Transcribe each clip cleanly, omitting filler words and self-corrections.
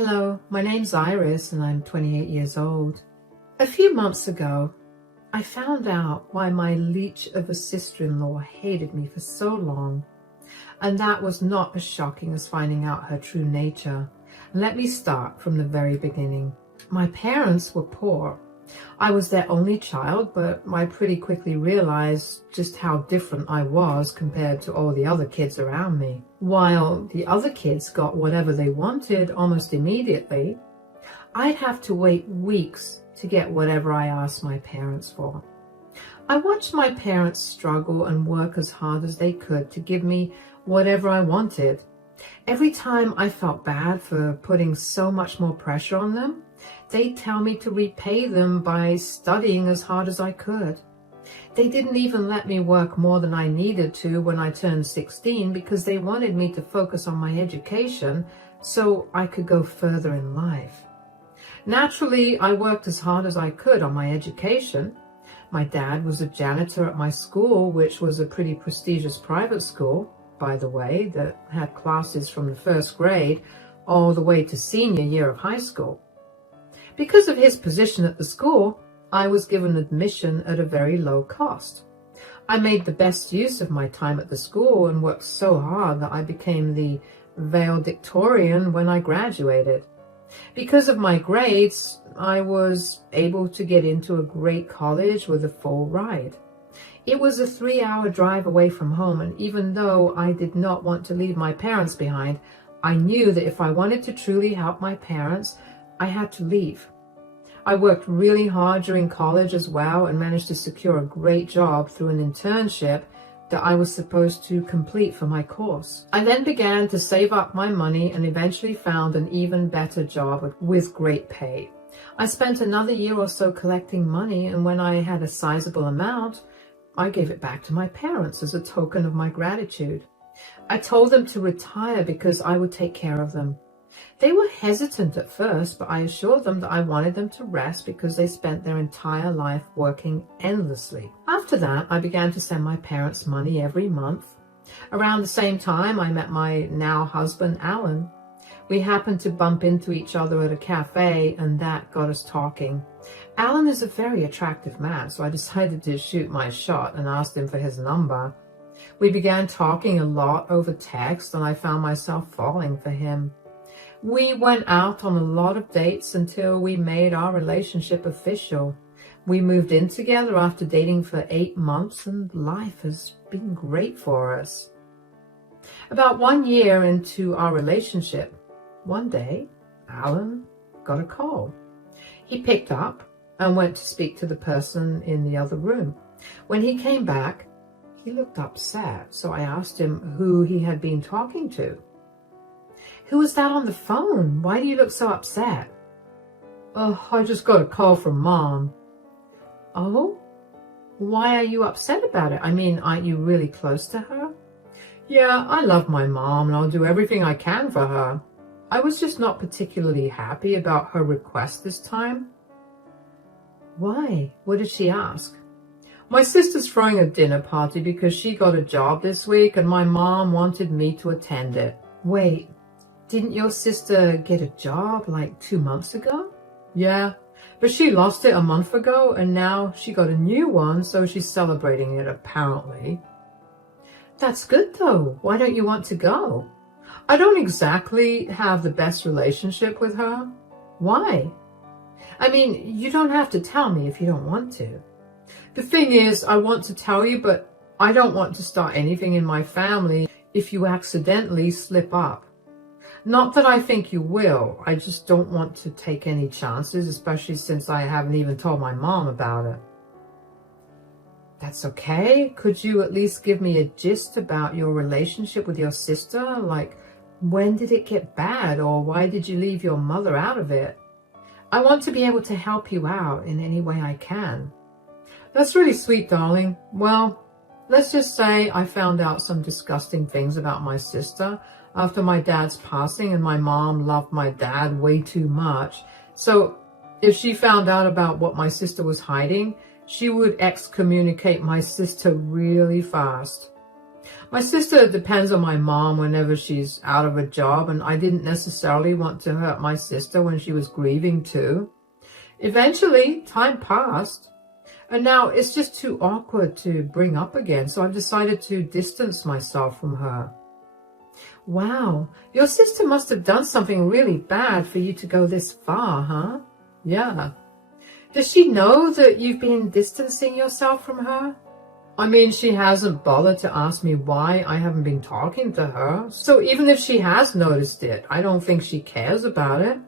Hello, my name's Iris and I'm 28 years old. A few months ago, I found out why my leech of a sister-in-law hated me for so long. And that was not as shocking as finding out her true nature. Let me start from the very beginning. My parents were poor. I was their only child, but I pretty quickly realized just how different I was compared to all the other kids around me. While the other kids got whatever they wanted almost immediately, I'd have to wait weeks to get whatever I asked my parents for. I watched my parents struggle and work as hard as they could to give me whatever I wanted. Every time I felt bad for putting so much more pressure on them, they'd tell me to repay them by studying as hard as I could. They didn't even let me work more than I needed to when I turned 16 because they wanted me to focus on my education so I could go further in life. Naturally, I worked as hard as I could on my education. My dad was a janitor at my school, which was a pretty prestigious private school, by the way, that had classes from the first grade all the way to senior year of high school. Because of his position at the school, I was given admission at a very low cost. I made the best use of my time at the school and worked so hard that I became the valedictorian when I graduated. Because of my grades, I was able to get into a great college with a full ride. It was a 3-hour drive away from home, and even though I did not want to leave my parents behind, I knew that if I wanted to truly help my parents, I had to leave. I worked really hard during college as well and managed to secure a great job through an internship that I was supposed to complete for my course. I then began to save up my money and eventually found an even better job with great pay. I spent another year or so collecting money, and when I had a sizable amount, I gave it back to my parents as a token of my gratitude. I told them to retire because I would take care of them. They were hesitant at first, but I assured them that I wanted them to rest because they spent their entire life working endlessly. After that, I began to send my parents money every month. Around the same time, I met my now husband, Alan. We happened to bump into each other at a cafe, and that got us talking. Alan is a very attractive man, so I decided to shoot my shot and asked him for his number. We began talking a lot over text, and I found myself falling for him. We went out on a lot of dates until we made our relationship official. We moved in together after dating for 8 months, and life has been great for us. About 1 year into our relationship, one day, Alan got a call. He picked up and went to speak to the person in the other room. When he came back, he looked upset, so I asked him who he had been talking to. "Who was that on the phone? Why do you look so upset?" "Oh, I just got a call from Mom." "Oh? Why are you upset about it? I mean, aren't you really close to her?" "Yeah, I love my mom and I'll do everything I can for her. I was just not particularly happy about her request this time." "Why? What did she ask?" "My sister's throwing a dinner party because she got a job this week and my mom wanted me to attend it." "Wait, didn't your sister get a job like 2 months ago?" "Yeah, but she lost it a month ago and now she got a new one, so she's celebrating it apparently." "That's good though. Why don't you want to go?" "I don't exactly have the best relationship with her." "Why?" "I mean, you don't have to tell me if you don't want to." "The thing is, I want to tell you, but I don't want to start anything in my family if you accidentally slip up. Not that I think you will, I just don't want to take any chances, especially since I haven't even told my mom about it." "That's okay. Could you at least give me a gist about your relationship with your sister? Like, when did it get bad, or why did you leave your mother out of it? I want to be able to help you out in any way I can." "That's really sweet, darling. Well, let's just say I found out some disgusting things about my sister after my dad's passing, and my mom loved my dad way too much. So if she found out about what my sister was hiding, she would excommunicate my sister really fast. My sister depends on my mom whenever she's out of a job, and I didn't necessarily want to hurt my sister when she was grieving too. Eventually, time passed, and now it's just too awkward to bring up again, so I've decided to distance myself from her. Wow, your sister must have done something really bad for you to go this far, huh? Yeah. Does she know that you've been distancing yourself from her? I mean, she hasn't bothered to ask me why I haven't been talking to her. So even if she has noticed it, I don't think she cares about it.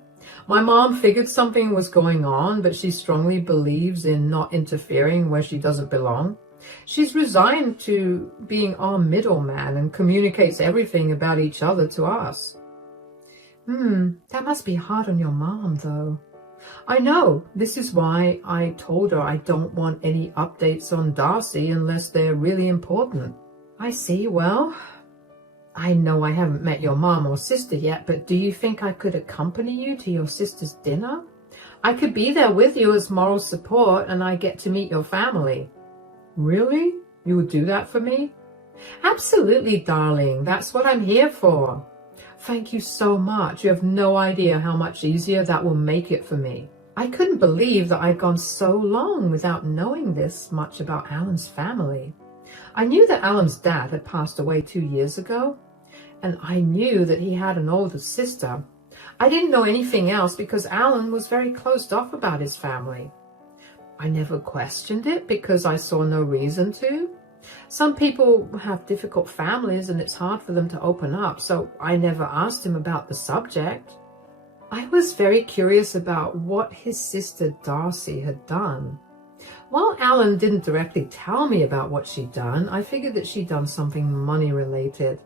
My mom figured something was going on, but she strongly believes in not interfering where she doesn't belong. She's resigned to being our middleman and communicates everything about each other to us. That must be hard on your mom, though. I know. This is why I told her I don't want any updates on Darcy unless they're really important. I see. Well, I know I haven't met your mom or sister yet, but do you think I could accompany you to your sister's dinner? I could be there with you as moral support, and I get to meet your family. Really? You would do that for me? Absolutely, darling. That's what I'm here for. Thank you so much. You have no idea how much easier that will make it for me. I couldn't believe that I'd gone so long without knowing this much about Alan's family. I knew that Alan's dad had passed away 2 years ago, and I knew that he had an older sister. I didn't know anything else because Alan was very closed off about his family. I never questioned it because I saw no reason to. Some people have difficult families and it's hard for them to open up, so I never asked him about the subject. I was very curious about what his sister Darcy had done. While Alan didn't directly tell me about what she'd done, I figured that she'd done something money-related.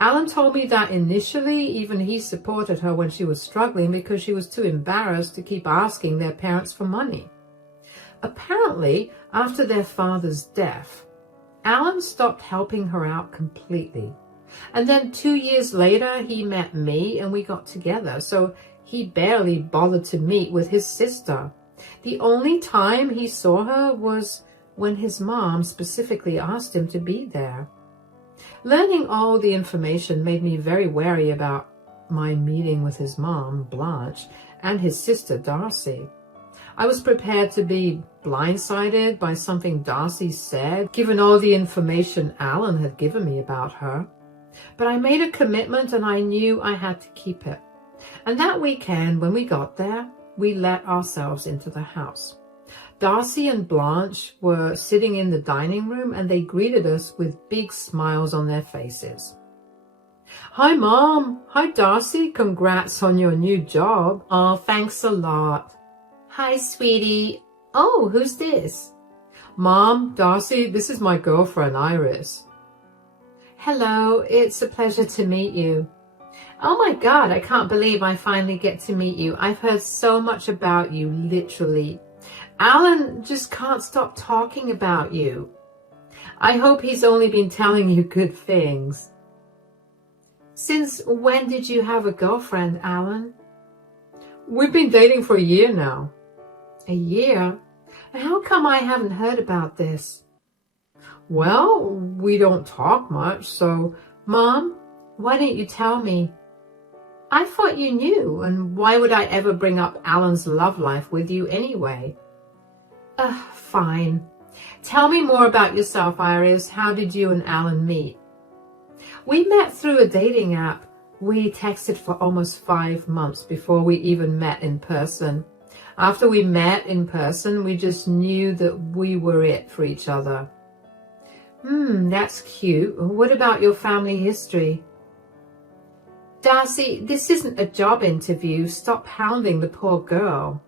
Alan told me that initially even he supported her when she was struggling because she was too embarrassed to keep asking their parents for money. Apparently, after their father's death, Alan stopped helping her out completely. And then 2 years later, he met me and we got together, so he barely bothered to meet with his sister. The only time he saw her was when his mom specifically asked him to be there. Learning all the information made me very wary about my meeting with his mom, Blanche, and his sister, Darcy. I was prepared to be blindsided by something Darcy said, given all the information Alan had given me about her. But I made a commitment and I knew I had to keep it. And that weekend, when we got there, we let ourselves into the house. Darcy and Blanche were sitting in the dining room and they greeted us with big smiles on their faces. Hi, Mom. Hi, Darcy. Congrats on your new job. Oh, thanks a lot. Hi, sweetie. Oh, who's this? Mom, Darcy, this is my girlfriend, Iris. Hello, it's a pleasure to meet you. Oh my God, I can't believe I finally get to meet you. I've heard so much about you, literally. Alan just can't stop talking about you. I hope he's only been telling you good things. Since when did you have a girlfriend, Alan? We've been dating for a year now. A year? How come I haven't heard about this? Well, we don't talk much, so... Mom, why didn't you tell me? I thought you knew, and why would I ever bring up Alan's love life with you anyway? Fine. Tell me more about yourself, Iris. How did you and Alan meet? We met through a dating app. We texted for almost 5 months before we even met in person. After we met in person, we just knew that we were it for each other. That's cute. What about your family history? Darcy, this isn't a job interview. Stop hounding the poor girl.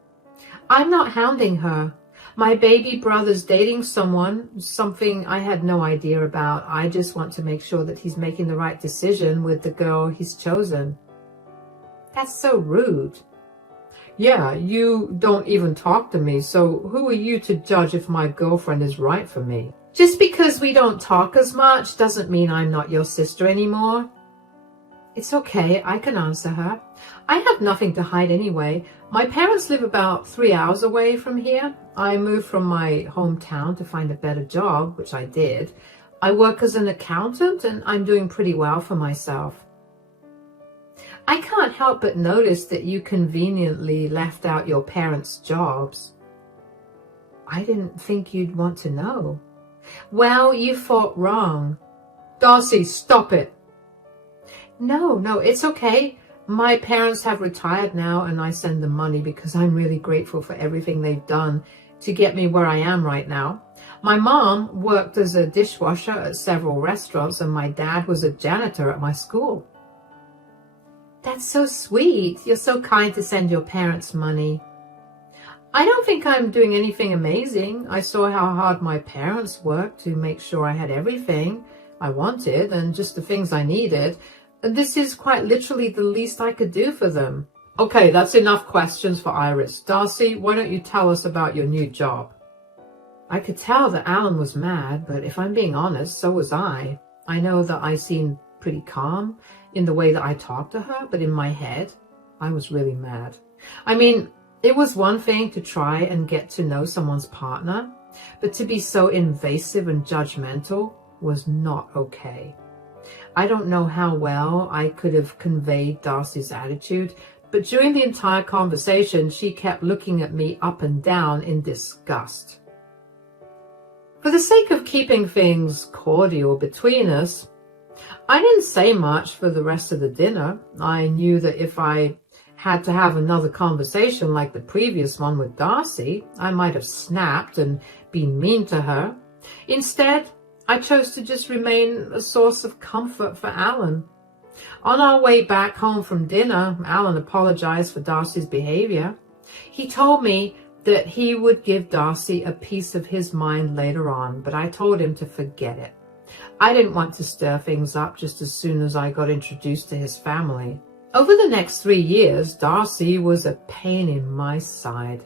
I'm not hounding her. My baby brother's dating someone, something I had no idea about. I just want to make sure that he's making the right decision with the girl he's chosen. That's so rude. Yeah, you don't even talk to me, so who are you to judge if my girlfriend is right for me? Just because we don't talk as much doesn't mean I'm not your sister anymore. It's okay, I can answer her. I have nothing to hide anyway. My parents live about 3 hours away from here. I moved from my hometown to find a better job, which I did. I work as an accountant and I'm doing pretty well for myself. I can't help but notice that you conveniently left out your parents' jobs. I didn't think you'd want to know. Well, you thought wrong. Darcy, stop it. No, it's okay. My parents have retired now and I send them money because I'm really grateful for everything they've done to get me where I am right now. My mom worked as a dishwasher at several restaurants and my dad was a janitor at my school. That's so sweet. You're so kind to send your parents money. I don't think I'm doing anything amazing. I saw how hard my parents worked to make sure I had everything I wanted and just the things I needed. And this is quite literally the least I could do for them. Okay, that's enough questions for Iris. Darcy, why don't you tell us about your new job? I could tell that Alan was mad, but if I'm being honest, so was I. I know that I seemed pretty calm in the way that I talked to her, but in my head, I was really mad. I mean, it was one thing to try and get to know someone's partner, but to be so invasive and judgmental was not okay. I don't know how well I could have conveyed Darcy's attitude, but during the entire conversation, she kept looking at me up and down in disgust. For the sake of keeping things cordial between us, I didn't say much for the rest of the dinner. I knew that if I had to have another conversation like the previous one with Darcy, I might have snapped and been mean to her. Instead, I chose to just remain a source of comfort for Alan. On our way back home from dinner, Alan apologized for Darcy's behavior. He told me that he would give Darcy a piece of his mind later on, but I told him to forget it. I didn't want to stir things up just as soon as I got introduced to his family. Over the next 3 years, Darcy was a pain in my side.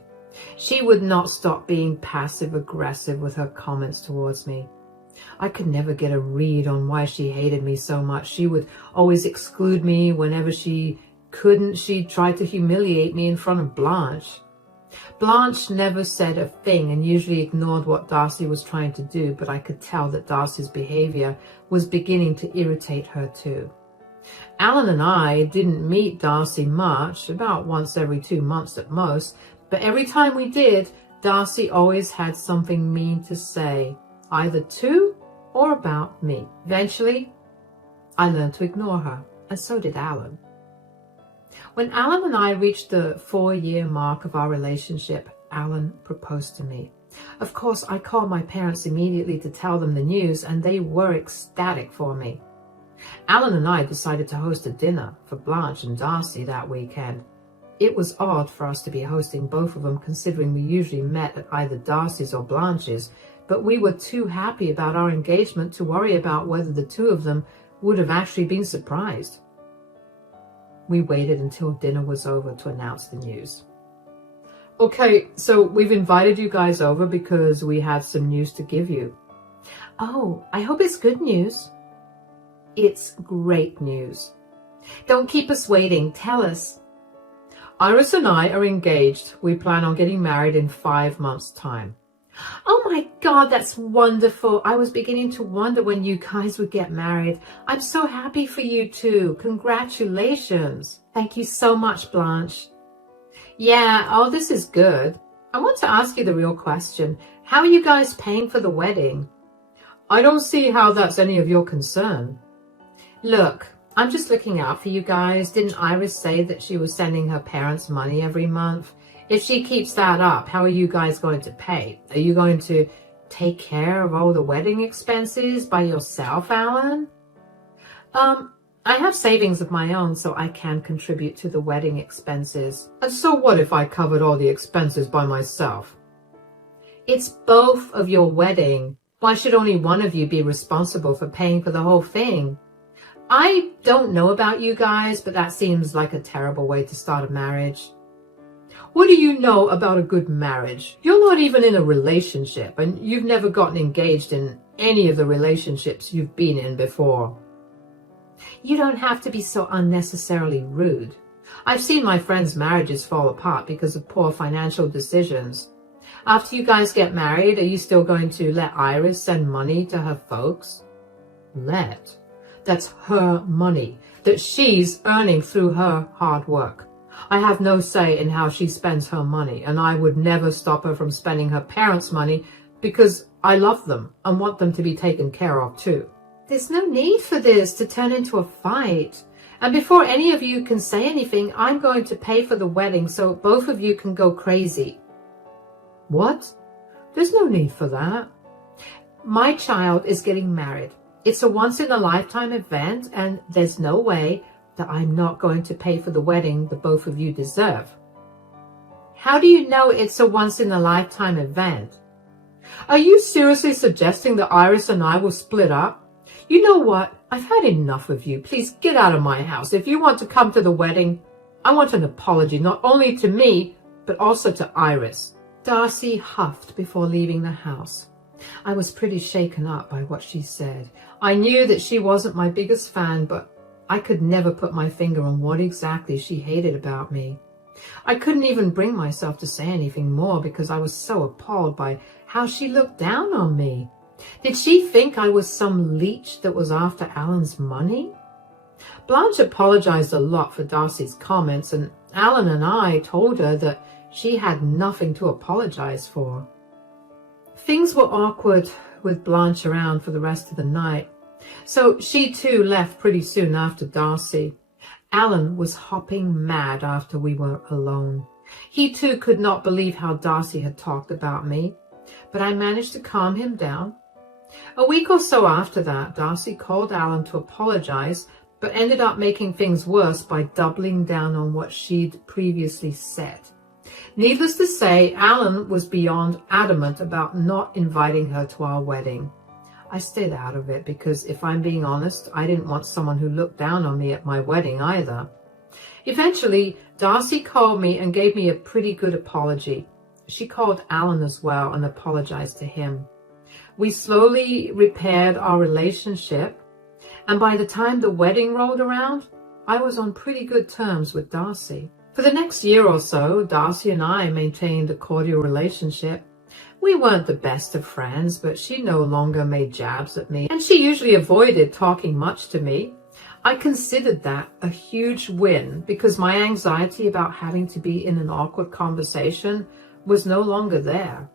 She would not stop being passive-aggressive with her comments towards me. I could never get a read on why she hated me so much. She would always exclude me whenever she couldn't. She tried to humiliate me in front of Blanche. Blanche never said a thing and usually ignored what Darcy was trying to do, but I could tell that Darcy's behavior was beginning to irritate her too. Alan and I didn't meet Darcy much, about once every 2 months at most, but every time we did, Darcy always had something mean to say, either to or about me. Eventually, I learned to ignore her, and so did Alan. When Alan and I reached the 4-year mark of our relationship, Alan proposed to me. Of course, I called my parents immediately to tell them the news, and they were ecstatic for me. Alan and I decided to host a dinner for Blanche and Darcy that weekend. It was odd for us to be hosting both of them, considering we usually met at either Darcy's or Blanche's, but we were too happy about our engagement to worry about whether the two of them would have actually been surprised. We waited until dinner was over to announce the news. Okay, so we've invited you guys over because we have some news to give you. Oh, I hope it's good news. It's great news. Don't keep us waiting. Tell us. Iris and I are engaged. We plan on getting married in 5 months' time. Oh my God, that's wonderful. I was beginning to wonder when you guys would get married. I'm so happy for you too. Congratulations. Thank you so much, Blanche. Yeah, oh, this is good. I want to ask you the real question. How are you guys paying for the wedding? I don't see how that's any of your concern. Look, I'm just looking out for you guys. Didn't Iris say that she was sending her parents money every month? If she keeps that up, how are you guys going to pay? Are you going to take care of all the wedding expenses by yourself, Alan? I have savings of my own, so I can contribute to the wedding expenses. And so what if I covered all the expenses by myself? It's both of your wedding. Why should only one of you be responsible for paying for the whole thing? I don't know about you guys, but that seems like a terrible way to start a marriage. What do you know about a good marriage? You're not even in a relationship, and you've never gotten engaged in any of the relationships you've been in before. You don't have to be so unnecessarily rude. I've seen my friends' marriages fall apart because of poor financial decisions. After you guys get married, are you still going to let Iris send money to her folks? Let. That's her money that she's earning through her hard work. I have no say in how she spends her money, and I would never stop her from spending her parents' money because I love them and want them to be taken care of too. There's no need for this to turn into a fight. And before any of you can say anything, I'm going to pay for the wedding so both of you can go crazy. What? There's no need for that. My child is getting married. It's a once-in-a-lifetime event, and there's no way that I'm not going to pay for the wedding that both of you deserve. How do you know it's a once-in-a-lifetime event? Are you seriously suggesting that Iris and I will split up? You know what? I've had enough of you. Please get out of my house. If you want to come to the wedding, I want an apology, not only to me, but also to Iris. Darcy huffed before leaving the house. I was pretty shaken up by what she said. I knew that she wasn't my biggest fan, but I could never put my finger on what exactly she hated about me. I couldn't even bring myself to say anything more because I was so appalled by how she looked down on me. Did she think I was some leech that was after Alan's money? Blanche apologized a lot for Darcy's comments, and Alan and I told her that she had nothing to apologize for. Things were awkward with Blanche around for the rest of the night, so she too left pretty soon after Darcy. Alan was hopping mad after we were alone. He too could not believe how Darcy had talked about me, but I managed to calm him down. A week or so after that, Darcy called Alan to apologize, but ended up making things worse by doubling down on what she'd previously said. Needless to say, Alan was beyond adamant about not inviting her to our wedding. I stayed out of it because, if I'm being honest, I didn't want someone who looked down on me at my wedding either. Eventually, Darcy called me and gave me a pretty good apology. She called Alan as well and apologized to him. We slowly repaired our relationship, and by the time the wedding rolled around, I was on pretty good terms with Darcy. For the next year or so, Darcy and I maintained a cordial relationship. We weren't the best of friends, but she no longer made jabs at me, and she usually avoided talking much to me. I considered that a huge win because my anxiety about having to be in an awkward conversation was no longer there.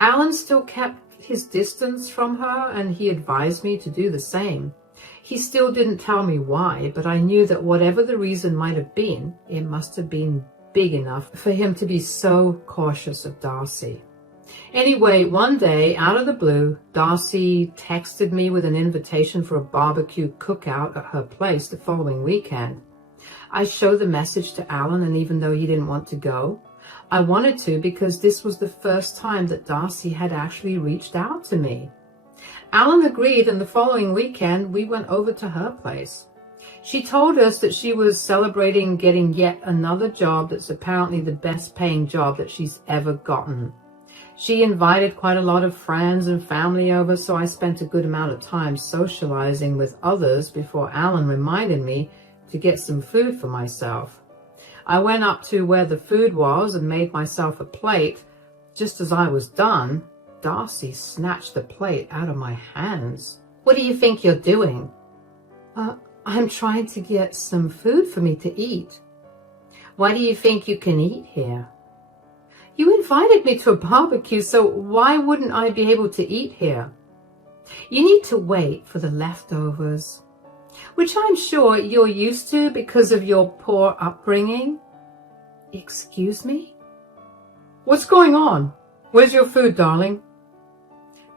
Alan still kept his distance from her, and he advised me to do the same. He still didn't tell me why, but I knew that whatever the reason might have been, it must have been big enough for him to be so cautious of Darcy. Anyway, one day, out of the blue, Darcy texted me with an invitation for a barbecue cookout at her place the following weekend. I showed the message to Alan, and even though he didn't want to go, I wanted to because this was the first time that Darcy had actually reached out to me. Alan agreed, and the following weekend we went over to her place. She told us that she was celebrating getting yet another job that's apparently the best paying job that she's ever gotten. She invited quite a lot of friends and family over, so I spent a good amount of time socializing with others before Alan reminded me to get some food for myself. I went up to where the food was and made myself a plate. Just as I was done, Darcy snatched the plate out of my hands. "What do you think you're doing?" I'm trying to get some food for me to eat." "Why do you think you can eat here?" "You invited me to a barbecue, so why wouldn't I be able to eat here?" "You need to wait for the leftovers, which I'm sure you're used to because of your poor upbringing." "Excuse me?" "What's going on? Where's your food, darling?"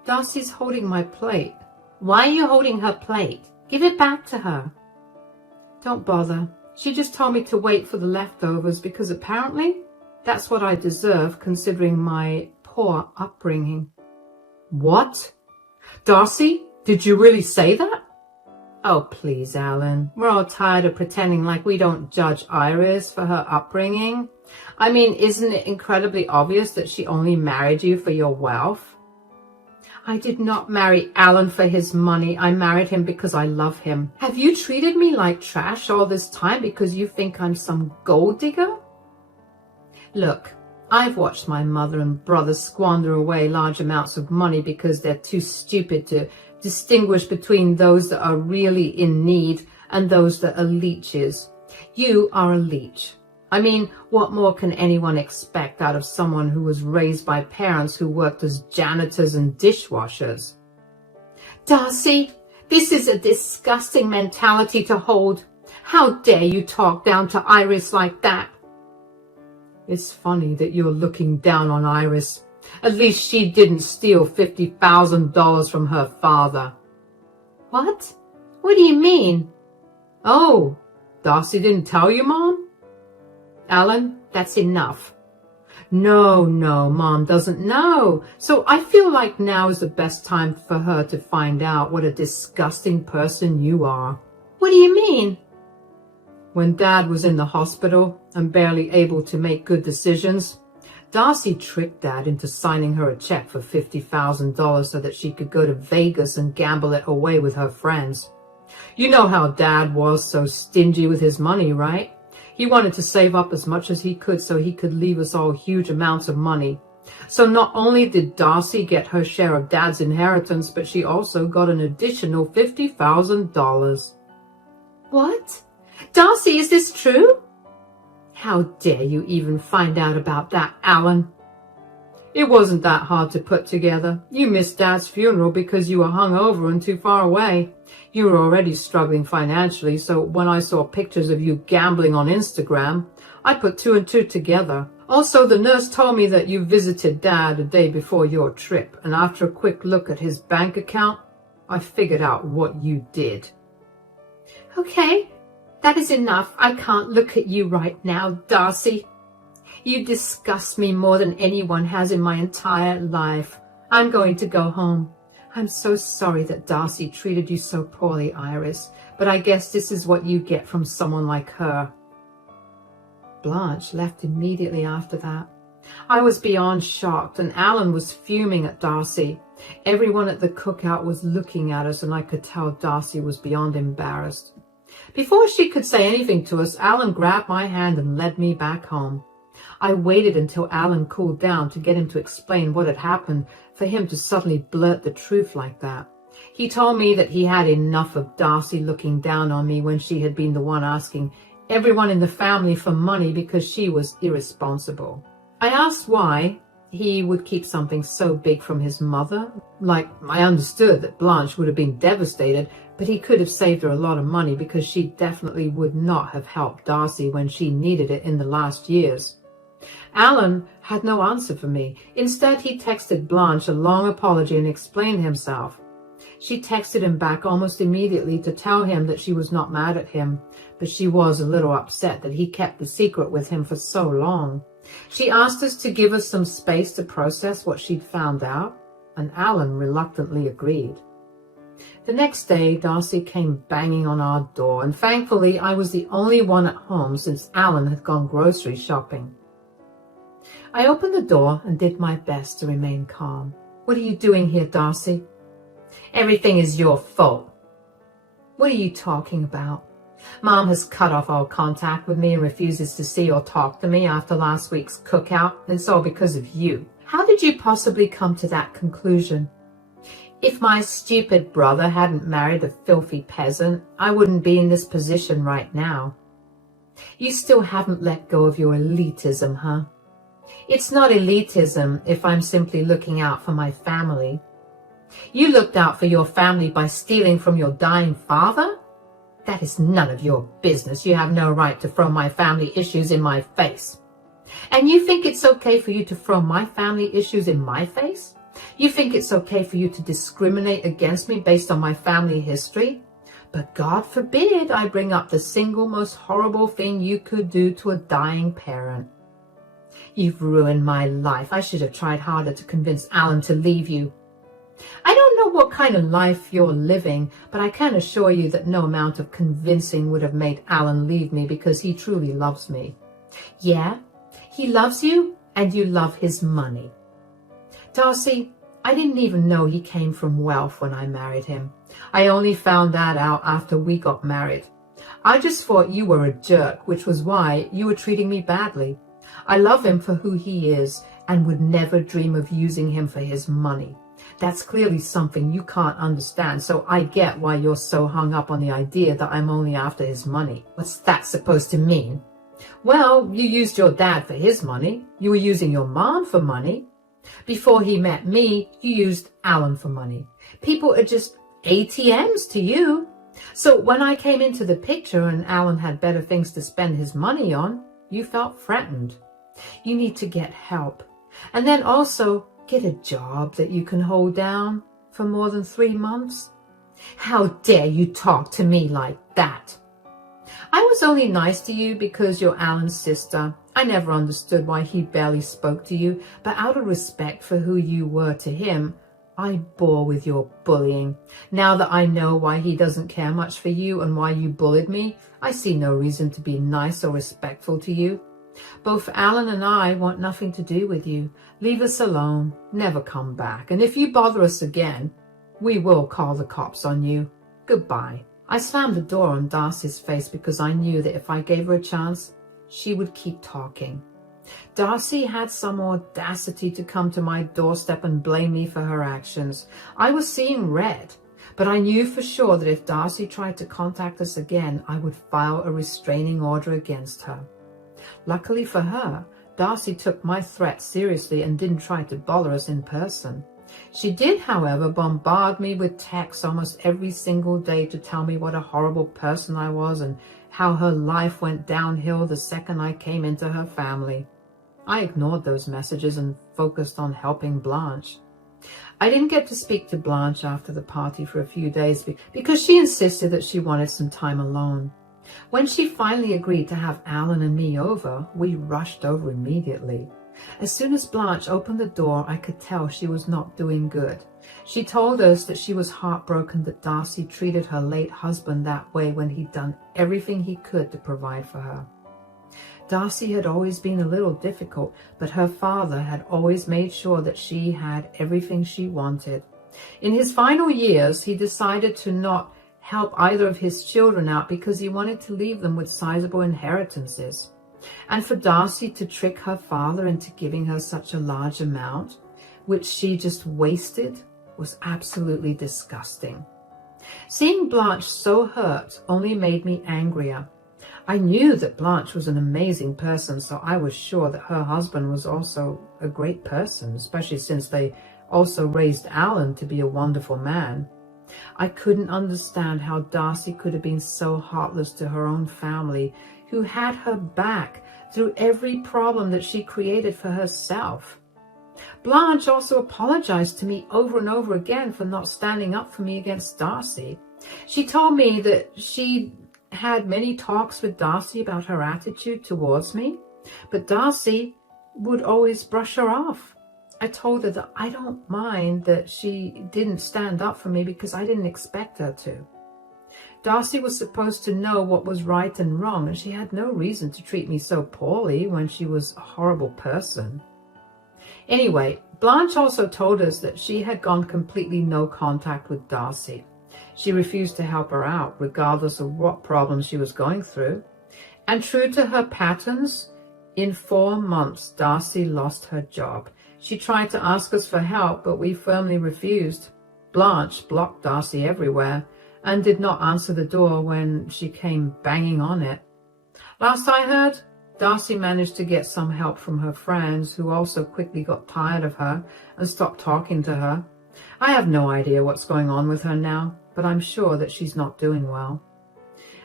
"Darcy's holding my plate." "Why are you holding her plate? Give it back to her." "Don't bother. She just told me to wait for the leftovers because apparently that's what I deserve considering my poor upbringing." "What? Darcy, did you really say that?" "Oh, please, Alan. We're all tired of pretending like we don't judge Iris for her upbringing. I mean, isn't it incredibly obvious that she only married you for your wealth?" "I did not marry Alan for his money. I married him because I love him. Have you treated me like trash all this time because you think I'm some gold digger?" "Look, I've watched my mother and brother squander away large amounts of money because they're too stupid to Distinguish between those that are really in need and those that are leeches. You are a leech. I mean, what more can anyone expect out of someone who was raised by parents who worked as janitors and dishwashers? Darcy, this is a disgusting mentality to hold. How dare you talk down to Iris like that? It's funny that you're looking down on Iris. At least she didn't steal $50,000 from her father. What? What do you mean? Oh, Darcy didn't tell you, Mom? Alan, that's enough. No, Mom doesn't know. So I feel like now is the best time for her to find out what a disgusting person you are. What do you mean? When Dad was in the hospital and barely able to make good decisions, Darcy tricked Dad into signing her a check for $50,000 so that she could go to Vegas and gamble it away with her friends. You know how Dad was so stingy with his money, right? He wanted to save up as much as he could so he could leave us all huge amounts of money. So not only did Darcy get her share of Dad's inheritance, but she also got an additional $50,000. What? Darcy, is this true? How dare you even find out about that, Alan? It wasn't that hard to put together. You missed Dad's funeral because you were hungover and too far away. You were already struggling financially, so when I saw pictures of you gambling on Instagram, I put two and two together. Also, the nurse told me that you visited Dad a day before your trip, and after a quick look at his bank account, I figured out what you did. Okay, that is enough. I can't look at you right now, Darcy. You disgust me more than anyone has in my entire life. I'm going to go home. I'm so sorry that Darcy treated you so poorly, Iris, but I guess this is what you get from someone like her. Blanche left immediately after that. I was beyond shocked, and Alan was fuming at Darcy. Everyone at the cookout was looking at us, and I could tell Darcy was beyond embarrassed. Before she could say anything to us, Alan grabbed my hand and led me back home. I waited until Alan cooled down to get him to explain what had happened for him to suddenly blurt the truth like that. He told me that he had enough of Darcy looking down on me when she had been the one asking everyone in the family for money because she was irresponsible. I asked why he would keep something so big from his mother. Like, I understood that Blanche would have been devastated, but he could have saved her a lot of money because she definitely would not have helped Darcy when she needed it in the last years. Alan had no answer for me. Instead, he texted Blanche a long apology and explained himself. She texted him back almost immediately to tell him that she was not mad at him, but she was a little upset that he kept the secret with him for so long. She asked us to give us some space to process what she'd found out, and Alan reluctantly agreed. The next day, Darcy came banging on our door, and thankfully I was the only one at home since Alan had gone grocery shopping. I opened the door and did my best to remain calm. What are you doing here, Darcy? Everything is your fault. What are you talking about? Mom has cut off all contact with me and refuses to see or talk to me after last week's cookout, and it's all because of you. How did you possibly come to that conclusion? If my stupid brother hadn't married a filthy peasant, I wouldn't be in this position right now. You still haven't let go of your elitism, huh? It's not elitism if I'm simply looking out for my family. You looked out for your family by stealing from your dying father? That is none of your business. You have no right to throw my family issues in my face. And you think it's okay for you to throw my family issues in my face? You think it's okay for you to discriminate against me based on my family history? But God forbid I bring up the single most horrible thing you could do to a dying parent. You've ruined my life. I should have tried harder to convince Alan to leave you. I don't know what kind of life you're living, but I can assure you that no amount of convincing would have made Alan leave me because he truly loves me. Yeah, he loves you and you love his money. Darcy, I didn't even know he came from wealth when I married him. I only found that out after we got married. I just thought you were a jerk, which was why you were treating me badly. I love him for who he is and would never dream of using him for his money. That's clearly something you can't understand, so I get why you're so hung up on the idea that I'm only after his money. What's that supposed to mean? Well, you used your dad for his money. You were using your mom for money. Before he met me, you used Alan for money. People are just ATMs to you. So when I came into the picture and Alan had better things to spend his money on, you felt threatened. You need to get help. And then also get a job that you can hold down for more than 3 months. How dare you talk to me like that? I was only nice to you because you're Alan's sister. I never understood why he barely spoke to you, but out of respect for who you were to him, I bore with your bullying. Now that I know why he doesn't care much for you and why you bullied me, I see no reason to be nice or respectful to you. Both Alan and I want nothing to do with you. Leave us alone. Never come back. And if you bother us again, we will call the cops on you. Goodbye. I slammed the door on Darcy's face because I knew that if I gave her a chance, she would keep talking. Darcy had some audacity to come to my doorstep and blame me for her actions. I was seeing red, but I knew for sure that if Darcy tried to contact us again, I would file a restraining order against her. Luckily for her, Darcy took my threat seriously and didn't try to bother us in person. She did, however, bombard me with texts almost every single day to tell me what a horrible person I was and how her life went downhill the second I came into her family. I ignored those messages and focused on helping Blanche. I didn't get to speak to Blanche after the party for a few days because she insisted that she wanted some time alone. When she finally agreed to have Alan and me over, we rushed over immediately. As soon as Blanche opened the door, I could tell she was not doing good. She told us that she was heartbroken that Darcy treated her late husband that way when he'd done everything he could to provide for her. Darcy had always been a little difficult, but her father had always made sure that she had everything she wanted. In his final years, he decided to not help either of his children out because he wanted to leave them with sizable inheritances. And for Darcy to trick her father into giving her such a large amount, which she just wasted, was absolutely disgusting. Seeing Blanche so hurt only made me angrier. I knew that Blanche was an amazing person, so I was sure that her husband was also a great person, especially since they also raised Alan to be a wonderful man. I couldn't understand how Darcy could have been so heartless to her own family, who had her back through every problem that she created for herself. Blanche also apologized to me over and over again for not standing up for me against Darcy. She told me that she had many talks with Darcy about her attitude towards me, but Darcy would always brush her off. I told her that I don't mind that she didn't stand up for me because I didn't expect her to. Darcy was supposed to know what was right and wrong, and she had no reason to treat me so poorly when she was a horrible person. Anyway, Blanche also told us that she had gone completely no contact with Darcy. She refused to help her out, regardless of what problems she was going through. And true to her patterns, in 4 months, Darcy lost her job. She tried to ask us for help, but we firmly refused. Blanche blocked Darcy everywhere and did not answer the door when she came banging on it. Last I heard, Darcy managed to get some help from her friends, who also quickly got tired of her and stopped talking to her. I have no idea what's going on with her now, but I'm sure that she's not doing well.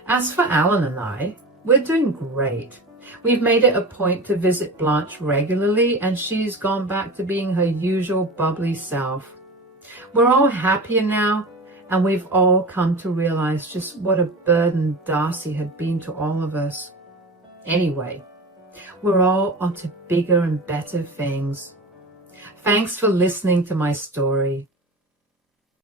As for Alan and I, we're doing great. We've made it a point to visit Blanche regularly, and she's gone back to being her usual bubbly self. We're all happier now, and we've all come to realize just what a burden Darcy had been to all of us. Anyway, we're all onto bigger and better things. Thanks for listening to my story.